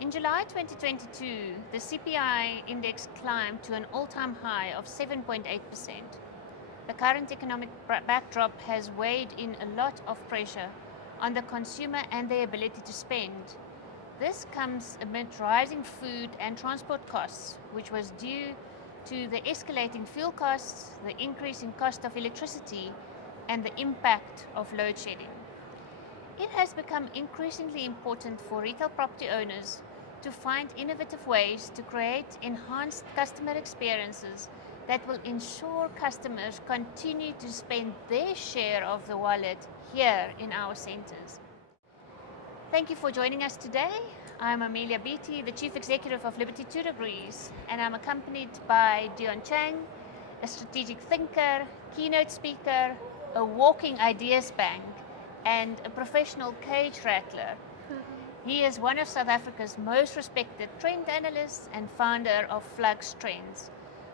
In July 2022, the CPI index climbed to an all-time high of 7.8%. The current economic backdrop has weighed in a lot of pressure on the consumer and their ability to spend. This comes amid rising food and transport costs, which was due to the escalating fuel costs, the increasing cost of electricity, and the impact of load shedding. It has become increasingly important for retail property owners to find innovative ways to create enhanced customer experiences that will ensure customers continue to spend their share of the wallet here in our centres. Thank you for joining us today. I'm Amelia Beattie, the Chief Executive of Liberty 2 Degrees, and I'm accompanied by Dion Chang, a strategic thinker, keynote speaker, a walking ideas bank, and a professional cage rattler. He is one of South Africa's most respected trend analysts and founder of Flux Trends,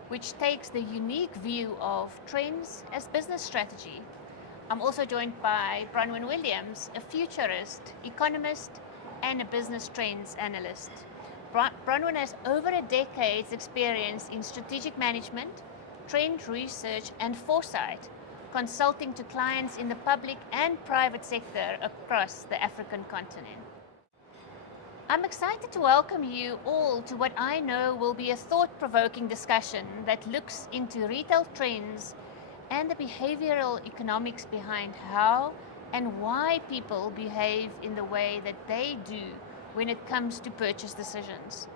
which takes the unique view of trends as business strategy. I'm also joined by Bronwyn, a futurist, economist, and a business trends analyst. Bronwyn has over a decade's experience in strategic management, trend research, and foresight, consulting to clients in the public and private sector across the African continent. I'm excited to welcome you all to what I know will be a thought-provoking discussion that looks into retail trends and the behavioral economics behind how and why people behave in the way that they do when it comes to purchase decisions.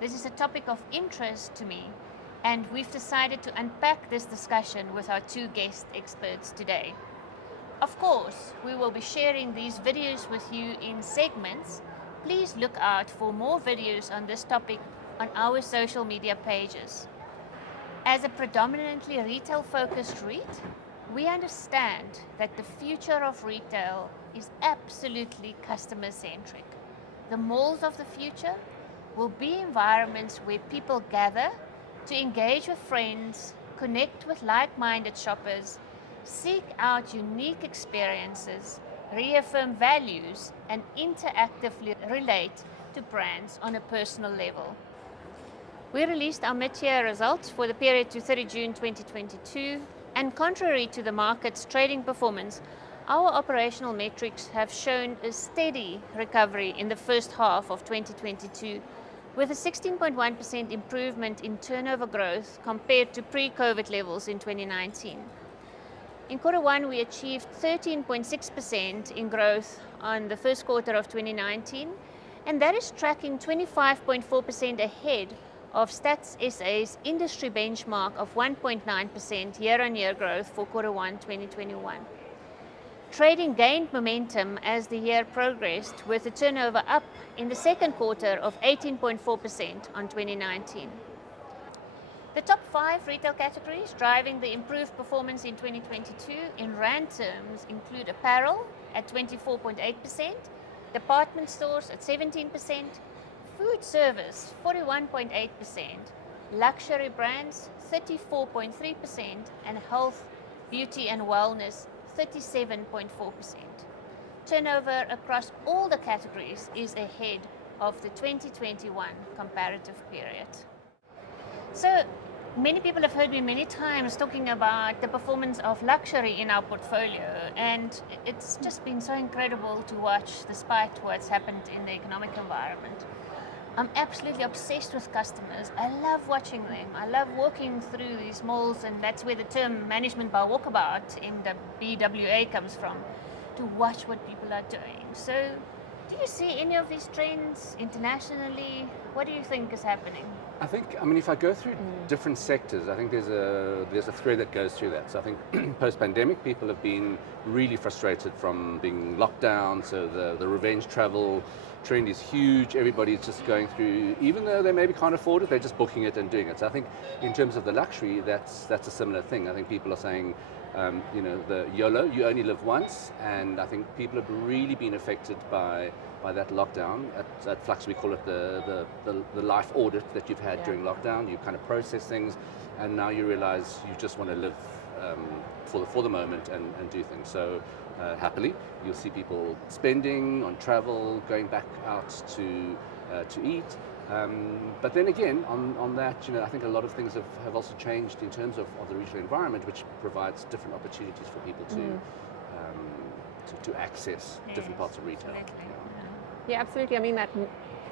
This is a topic of interest to me, and we've decided to unpack this discussion with our two guest experts today. Of course, we will be sharing these videos with you in segments. Please look out for more videos on this topic on our social media pages. As a predominantly retail-focused REIT, we understand that the future of retail is absolutely customer-centric. The malls of the future will be environments where people gather to engage with friends, connect with like-minded shoppers, seek out unique experiences, reaffirm values, and interactively relate to brands on a personal level. We released our mid-year results for the period to 30 June 2022, and contrary to the market's trading performance, our operational metrics have shown a steady recovery in the first half of 2022, with a 16.1% improvement in turnover growth compared to pre-COVID levels in 2019. In quarter one, we achieved 13.6% in growth on the first quarter of 2019, and that is tracking 25.4% ahead of Stats SA's industry benchmark of 1.9% year-on-year growth for quarter one 2021. Trading gained momentum as the year progressed, with the turnover up in the second quarter of 18.4% on 2019. The top 5 retail categories driving the improved performance in 2022 in rand terms include apparel at 24.8%, department stores at 17%, food service 41.8%, luxury brands 34.3%, and health, beauty and wellness 37.4%. Turnover across all the categories is ahead of the 2021 comparative period. So, many people have heard me many times talking about the performance of luxury in our portfolio, and it's just been so incredible to watch despite what's happened in the economic environment. I'm absolutely obsessed with customers. I love watching them. I love walking through these malls, and that's where the term management by walkabout in the BWA comes from, to watch what people are doing. So, do you see any of these trends internationally? What do you think is happening? I think, if I go through different sectors, I think there's a thread that goes through that. So I think post-pandemic, people have been really frustrated from being locked down. So the revenge travel trend is huge. Everybody's just going through, even though they maybe can't afford it, they're just booking it and doing it. So I think in terms of the luxury, that's a similar thing. I think people are saying, the YOLO, you only live once, and I think people have really been affected by that lockdown. At Flux, we call it the life audit that you've had during lockdown. You kind of process things, and now you realize you just want to live for the moment and do things. So happily, you'll see people spending on travel, going back out to to eat. But then again, on that, I think a lot of things have also changed in terms of the retail environment, which provides different opportunities for people to access different parts of retail. Yeah, absolutely. I mean, that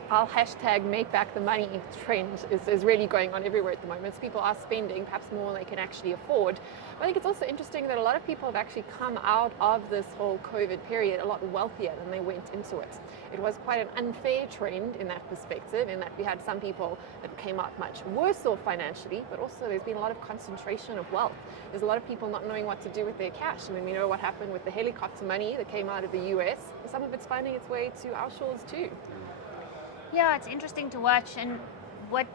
our hashtag make back the money trend is really going on everywhere at the moment. So people are spending perhaps more than they can actually afford. But I think it's also interesting that a lot of people have actually come out of this whole COVID period a lot wealthier than they went into it. It was quite an unfair trend in that perspective, in that we had some people that came out much worse off financially, but also there's been a lot of concentration of wealth. There's a lot of people not knowing what to do with their cash. I mean, we know what happened with the helicopter money that came out of the US. Some of it's finding its way to our shores too. Yeah, it's interesting to watch, and what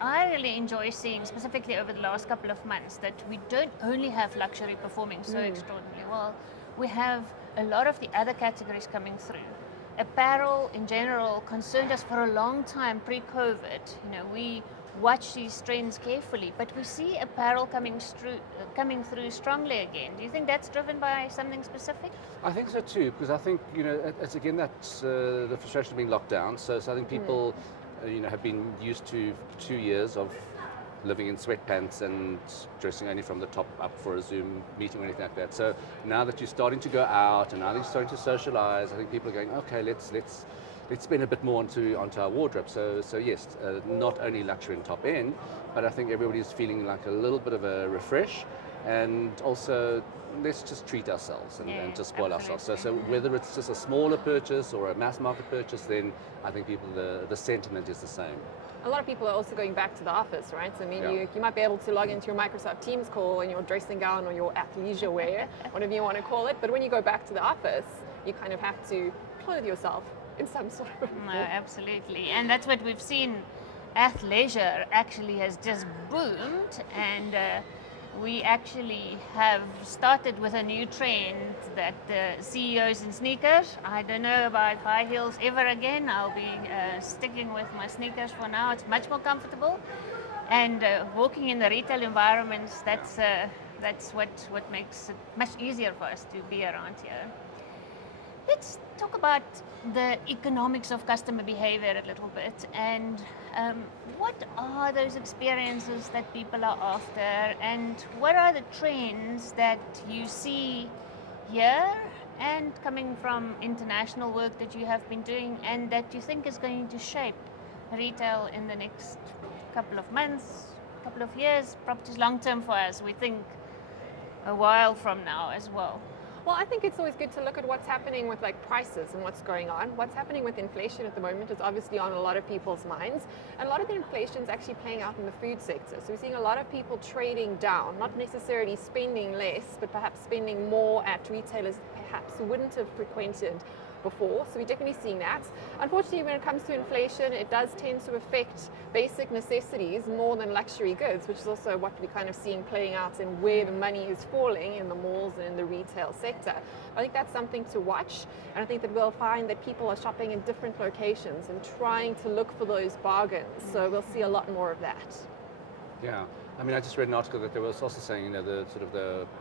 I really enjoy seeing, specifically over the last couple of months, that we don't only have luxury performing so extraordinarily well, we have a lot of the other categories coming through. Apparel in general concerned us for a long time pre-COVID. We watch these trends carefully, but we see apparel coming through strongly again. Do you think that's driven by something specific? I think so too, because I think it's again that's the frustration of being locked down. So I think people have been used to 2 years of living in sweatpants and dressing only from the top up for a Zoom meeting or anything like that. So now that you're starting to go out and now that you're starting to socialize, I think people are going, okay, let's spend a bit more onto our wardrobe. So yes, not only luxury and top end, but I think everybody's feeling like a little bit of a refresh, and also let's just treat ourselves and just spoil ourselves. So whether it's just a smaller purchase or a mass market purchase, then I think people the sentiment is the same. A lot of people are also going back to the office, right? So, I mean, you might be able to log into your Microsoft Teams call in your dressing gown or your athleisure wear, whatever you want to call it. But when you go back to the office, you kind of have to clothe yourself in some sort of No, absolutely. And that's what we've seen. Athleisure actually has just boomed, and we actually have started with a new trend that CEOs in sneakers. I don't know about high heels ever again. I'll be sticking with my sneakers for now. It's much more comfortable, and walking in the retail environments, that's what makes it much easier for us to be around here. Let's talk about the economics of customer behavior a little bit, and what are those experiences that people are after, and what are the trends that you see here and coming from international work that you have been doing, and that you think is going to shape retail in the next couple of months, couple of years, perhaps long term for us, we think a while from now as well? Well, I think it's always good to look at what's happening with like prices and what's going on. What's happening with inflation at the moment is obviously on a lot of people's minds. And a lot of the inflation is actually playing out in the food sector. So we're seeing a lot of people trading down, not necessarily spending less, but perhaps spending more at retailers perhaps wouldn't have frequented before. So we're definitely seeing that. Unfortunately, when it comes to inflation, it does tend to affect basic necessities more than luxury goods, which is also what we're kind of seeing playing out in where the money is falling in the malls and in the retail sector. I think that's something to watch, and I think that we'll find that people are shopping in different locations and trying to look for those bargains. So we'll see a lot more of that. Yeah. I mean, I just read an article that they was also saying,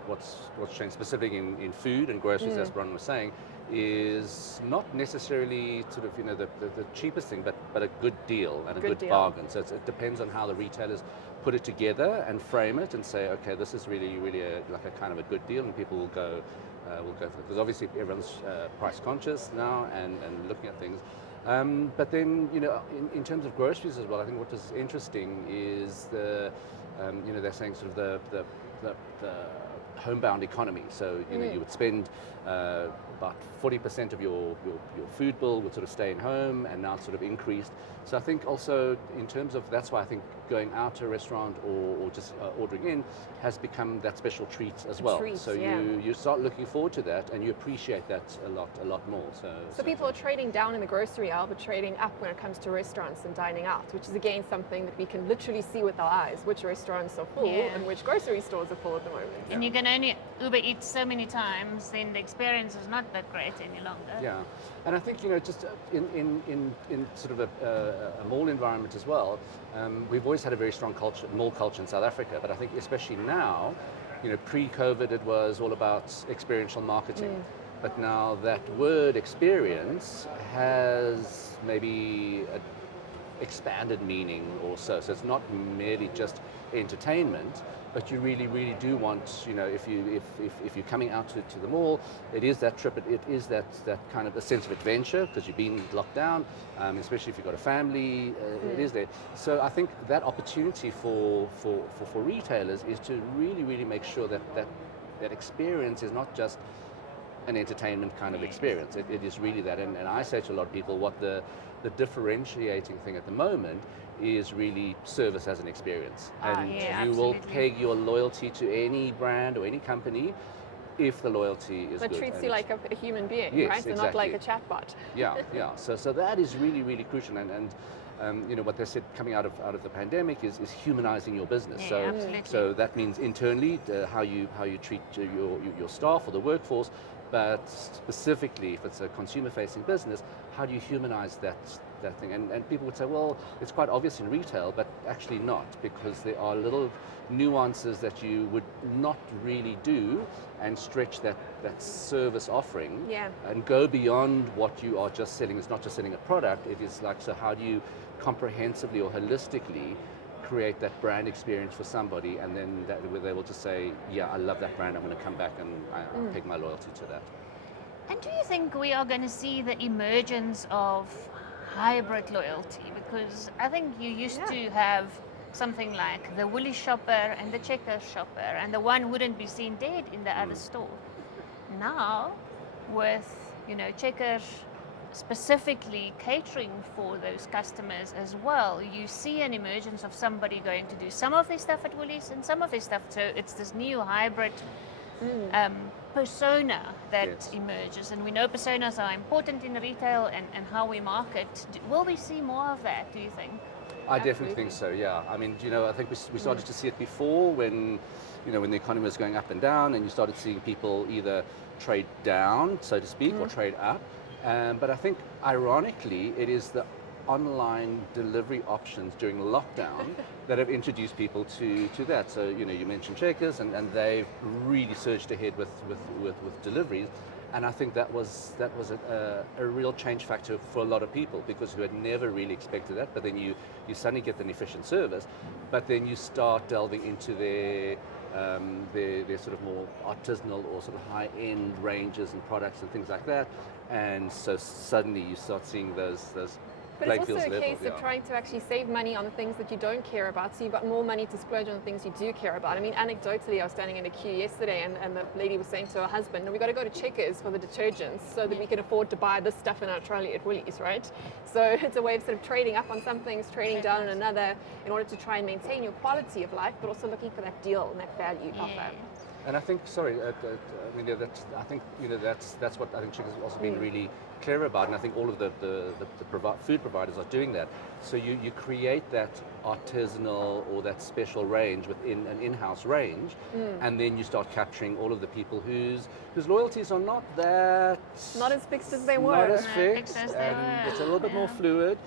what's changed specifically in food and groceries, as Bronwyn was saying, is not necessarily the cheapest thing, but a good deal and a good bargain. So it depends on how the retailers put it together and frame it and say, okay, this is really a kind of a good deal, and people will go for it, because obviously everyone's price conscious now and looking at things. But then in terms of groceries as well, I think what is interesting is they're saying sort of the homebound economy. So you would spend about 40% of your food bill would sort of stay in home, and now it's sort of increased. So I think also in terms of, that's why I think going out to a restaurant or just ordering in has become that special treat as well. So you start looking forward to that, and you appreciate that a lot more. So people are trading down in the grocery aisle, but trading up when it comes to restaurants and dining out, which is again something that we can literally see with our eyes, which restaurants are full and which grocery stores are full at the moment. And you can only Uber Eat so many times, then the experience is not that great any longer. Yeah, and I think just in sort of a mall environment as well, we've always had a very strong mall culture in South Africa, but I think especially now, pre-COVID it was all about experiential marketing. But now that word experience has maybe expanded meaning also. So it's not merely just entertainment, but you really, really do want, if you're coming out to the mall, it is that trip, it is that kind of a sense of adventure because you've been locked down, especially if you've got a family, it is there. So I think that opportunity for retailers is to really, really make sure that experience is not just an entertainment kind of experience. It is really that, and I say to a lot of people, what the differentiating thing at the moment is really service as an experience. And you will peg your loyalty to any brand or any company if the loyalty is good. But treats you like a human being, yes, right? So exactly. not like a chatbot. Yeah. So that is really, really crucial. And what they said coming out of the pandemic is humanizing your business. So that means internally how you treat your staff or the workforce, but specifically if it's a consumer-facing business, how do you humanize that thing? And people would say, well, it's quite obvious in retail, but actually not, because there are little nuances that you would not really do and stretch that service offering and go beyond what you are just selling. It's not just selling a product, it is like, so how do you comprehensively or holistically create that brand experience for somebody, and then that we're able to say, yeah, I love that brand, I'm going to come back and I'll take my loyalty to that. And do you think we are going to see the emergence of hybrid loyalty? Because I think you used to have something like the Woolies shopper and the Checkers shopper, and the one wouldn't be seen dead in the other store. Now, with Checkers specifically catering for those customers as well, you see an emergence of somebody going to do some of their stuff at Woolies and some of their stuff. So it's this new hybrid persona that emerges, and we know personas are important in retail and how we market. Will we see more of that, do you think? I definitely think so, yeah. I mean, I think we started to see it before when the economy was going up and down, and you started seeing people either trade down, so to speak, or trade up. But I think, ironically, it is the online delivery options during lockdown that have introduced people to that. So, you mentioned Checkers, and they've really surged ahead with deliveries. And I think that was a real change factor for a lot of people, because who had never really expected that. But then you suddenly get an efficient service, but then you start delving into their sort of more artisanal or sort of high-end ranges and products and things like that. And so suddenly you start seeing those But it's also a case of trying to actually save money on the things that you don't care about, so you've got more money to splurge on the things you do care about. I mean, anecdotally, I was standing in a queue yesterday, and the lady was saying to her husband, we've got to go to Checkers for the detergents so that we can afford to buy this stuff in our trolley at Woolies, right? So it's a way of sort of trading up on some things, trading down on another, in order to try and maintain your quality of life, but also looking for that deal and that value offer. And I think, Amelia, that's what I think Chang has also been really clear about, and I think all of the food providers are doing that. So you create that artisanal or that special range within an in-house range, and then you start capturing all of the people whose loyalties are not as fixed as they were. Not as fixed, and it's a little bit more fluid.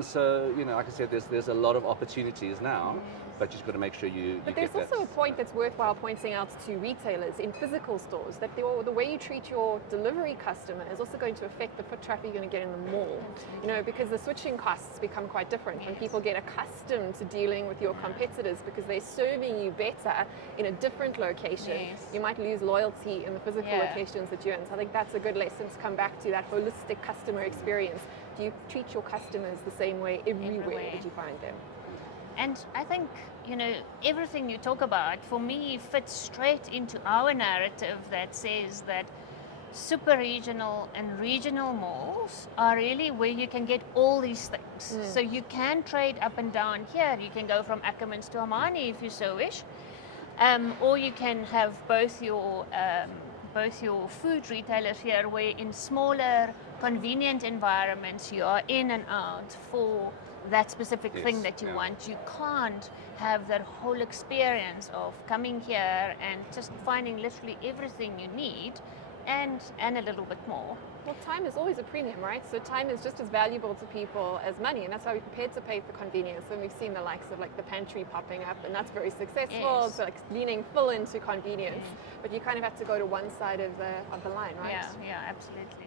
So like I said, there's a lot of opportunities now. But you just got to make sure you But get there's also a point that's worthwhile pointing out to retailers in physical stores, that the way you treat your delivery customer is also going to affect the foot traffic you're going to get in the mall. Because the switching costs become quite different when people get accustomed to dealing with your competitors because they're serving you better in a different location. You might lose loyalty in the physical locations that you're in. So I think that's a good lesson to come back to, that holistic customer experience. Do you treat your customers the same way everywhere that you find them? And I think, everything you talk about, for me, fits straight into our narrative that says that super regional and regional malls are really where you can get all these things. So you can trade up and down here. You can go from Ackermans to Armani if you so wish. Or you can have both your food retailers here, where in smaller, convenient environments you are in and out for that specific thing that you want. You can't have that whole experience of coming here and just finding literally everything you need and a little bit more. Well, time is always a premium, right? So time is just as valuable to people as money, and that's why we're prepared to pay for convenience. And we've seen the likes of the pantry popping up, and that's very successful. So leaning full into convenience, but you kind of have to go to one side of the line, right? Yeah, absolutely.